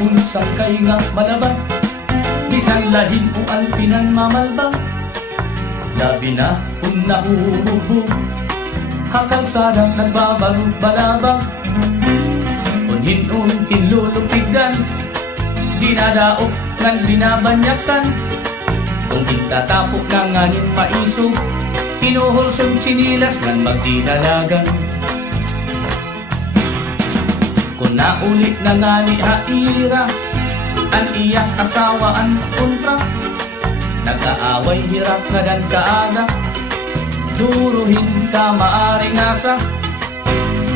unsang kay nga malaban, bisan lahin o alpinan mamalbang. Labi na kung nahuhubog, hakang sarang nagbabarog balabang. Unhin-unhin lulupigan, dinadaok ngan binabanyakan. Kung itatapok na nganin paisog, pinuhulsong chinilas ngan magdinalagan. Kung naulit na ngani haira, an iyak asawaan kontra. Nag-aaway hirap nga dan kaaga, duruhin ka maaring asa.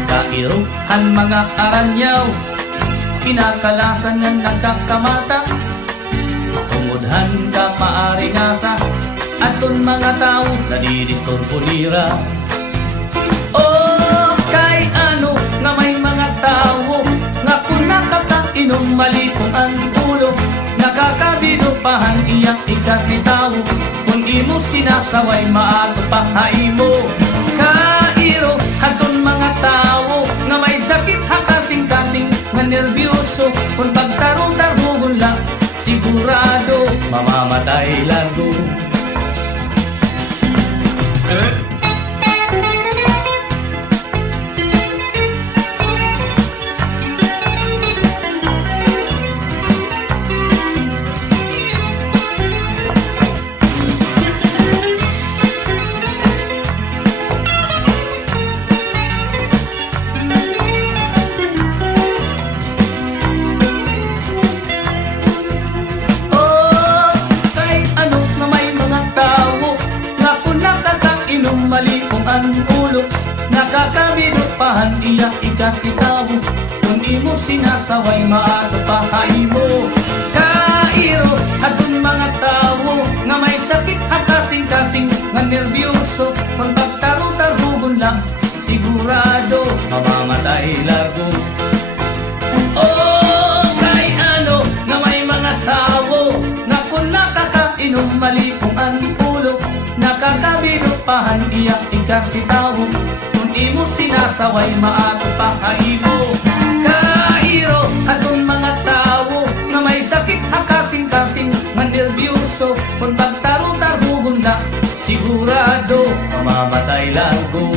Kairuhan mga aranyaw, kinakalasan nga nagkakamata. Tungudhan ka maaring asa, aton mga tao nadidistorbo nira. Oh, kay ano nga may mga tao nga kung nakakainom malipong ang ulo, nakakabidupahan iyang ikasitaw. Kung imo sinasaway maato pahaimo. Kairo haton mga tao nga may sakit hakasing-kasing nga nervyoso. Kung pagtarong-tarungon lang, sigurado mamamatay largo. Malipong ang ulo, nakakabidupahan iyak ikasitaw. Kung imo sinasaway maato pahaimo. Kairo atong mga tao nga may sakit hakasing-kasing nga nervyoso. Kung pagtaro-tarugon lang, sigurado mamamatay largo. Oh, kay ano nga may mga tao nga kung nakakainom malipong ang ulo, nakakabidupahan iyak ikasitaw. Kung imo sinasaway maato pahaimo. Kairo atong mga tao nga may sakit hakasing-kasing nga nervyoso. Kung pagtaro-tarugon na, sigurado mamamatay largo.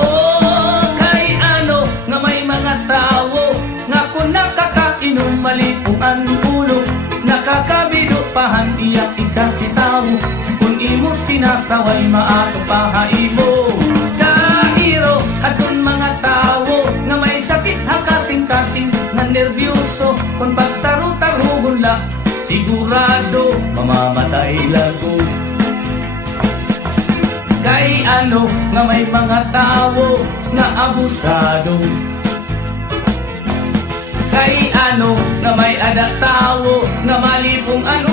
Oh, kay ano nga may mga tao nga kung nakakainom malipong ang ulo, nakakabidupahan iyak ikasitaw. Kung imo sinasaway maato pahaimo. Kairo atong mga tao nga may sakit hakasing-kasing nga nervyoso. Kung pagtaro-tarugon lang, sigurado mamamatay largo. Kay ano nga may mga tao nga abusado, kay ano nga may ada tao nga malipong ang